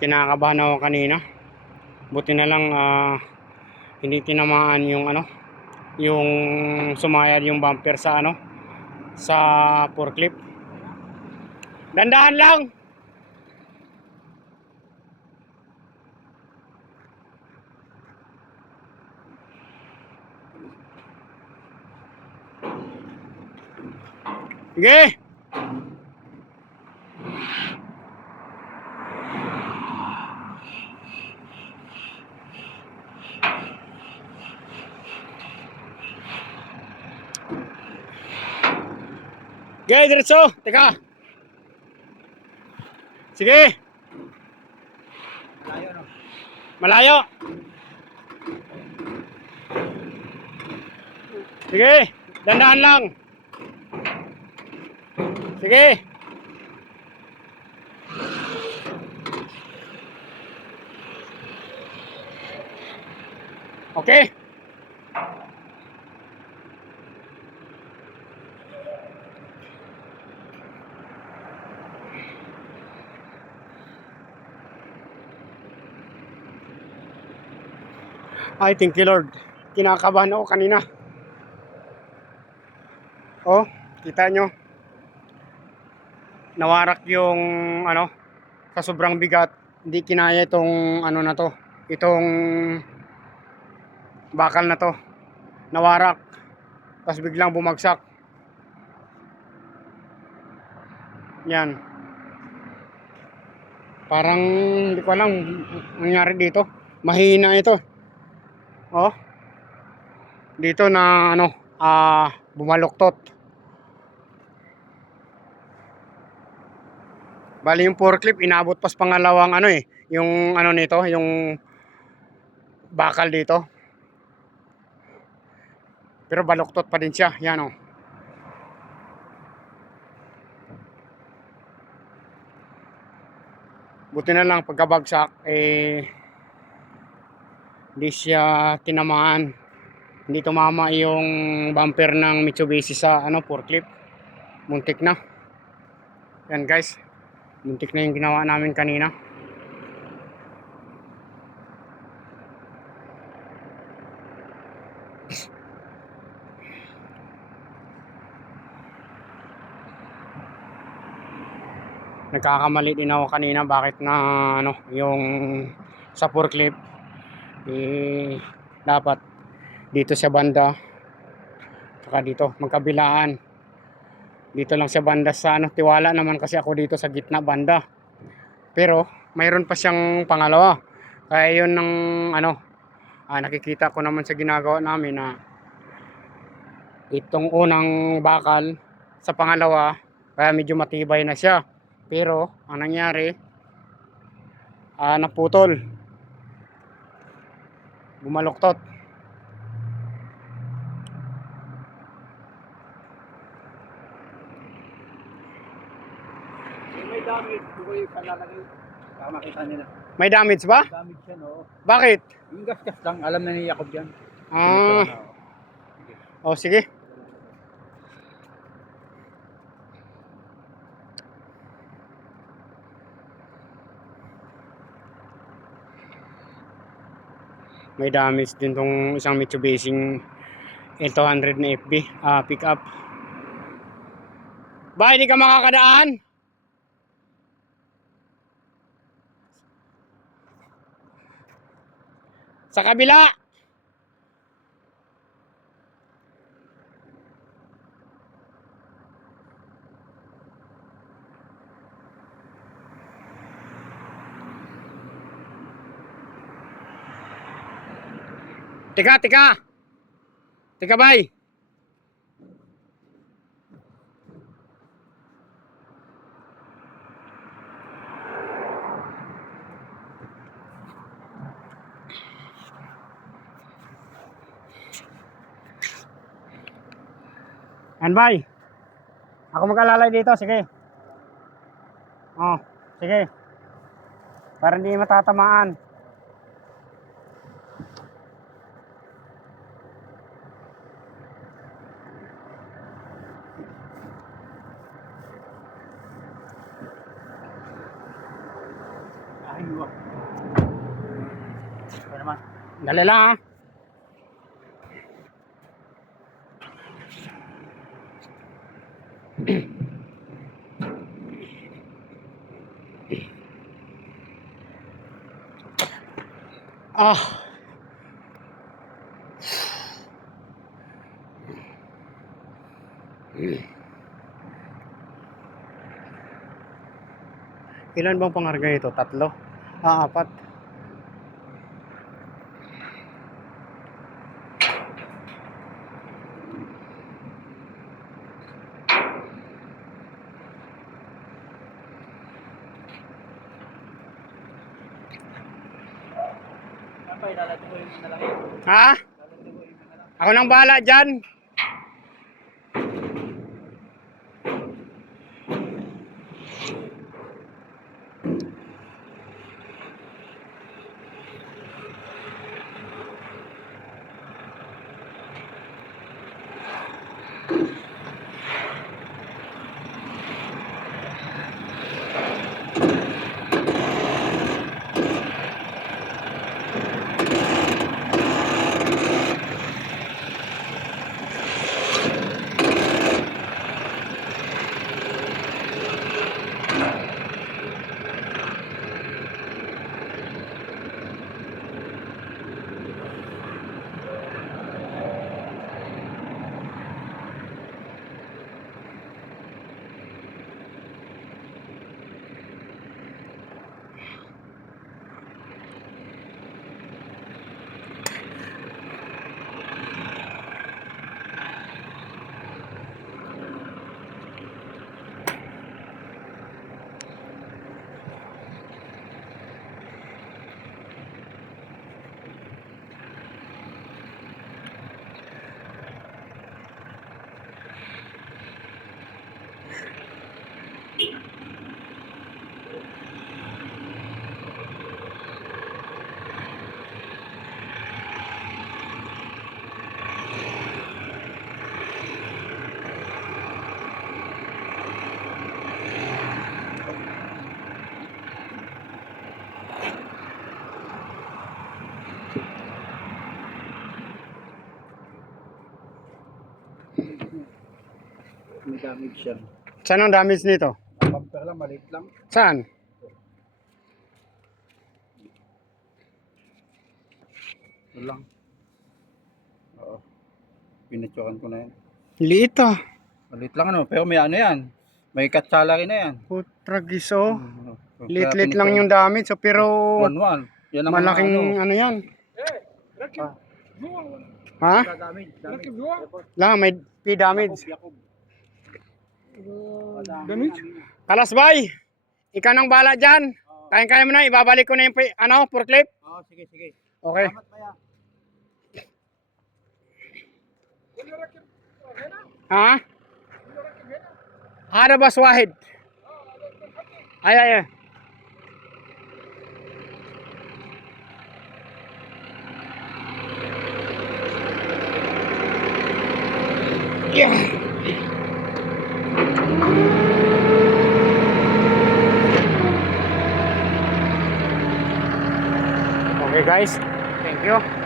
Kinakabahan ako kanina. Buti na lang hindi tinamaan yung yung sumayad yung bumper sa sa forklift. Dandahan lang. Sige. Sige, diretso. Teka. Sige. Malayo, no? Malayo. Sige. Dandahan lang. Sige. Okay. Ay, thank you Lord. Kinakabahan ako kanina. Oh, kita nyo. Nawarak yung sa sobrang bigat. Hindi kinaya itong na to. Itong bakal na to. Nawarak. Tapos biglang bumagsak. Yan. Parang hindi ko alam nangyari dito. Mahina ito. Oh. Dito na bumaluktot. Bali yung forklift inabot pas pangalawang yung nito, yung bakal dito. Pero baluktot pa din siya. Yan oh. Buti na lang pagkabagsak hindi siya tinamaan. Hindi tumama yung bumper ng Mitsubishi sa forklift. Muntik na. Yan guys. Muntik na yung ginawa namin kanina. Nagkakamali din ako kanina bakit na yung sa forklift dapat dito sa banda saka dito magkabilaan. Dito lang sa banda sa tiwala naman kasi ako dito sa gitna banda. Pero mayroon pa siyang pangalawa. Kaya yun ng nakikita ko naman sa ginagawa namin na itong unang bakal sa pangalawa kaya medyo matibay na siya. Pero ang nangyari naputol. Bumaluktot. May damage. Buko yung kalalagay. Baka makita nila. May damage ba? Damage yan, oo. Bakit? Yung gas-gas lang. Alam na ni Jacob yan. Oh, sige. May damage din tong isang Mitsubishi L200 na FB pick up. Ba, hindi ka makakadaan? Sa kabila. Tika. Tika, bay. Yan, bay. Ako mag-alalay dito, sige. Oh, sige. Para hindi matatamaan. mo. Ano naman? Dali lang ha. Ah. Ilan bang pangarga ito? 3? 4. Ano pa, ilalagay ko yung nalangin. Ha? Ilalagay ko yung nalangin. Ako nang bahala dyan. May damage siya. Saan ang damage nito? Ang bumper lang, maliit lang. Saan? Ito lang. Oo. Pinatsukan ko na yan. Liit ah. Maliit lang ano, pero may ano yan. May katsala rin na yan. Putragis oh. Kaya Lit-lit lang yung damage so, pero 1-1. Yan ang malaking mga ano yan. ano. Ha? Damage. Lang, may damage. Yakob. Damage? Kalasbay, ikaw nang bala dyan. Kaya mo na, ibabalik ko na yung forklift. Oo, sige, sige. Okay. Salamat pa yan. Ha? Ada bas wahid. Ay. Yeah. Okay guys, thank you.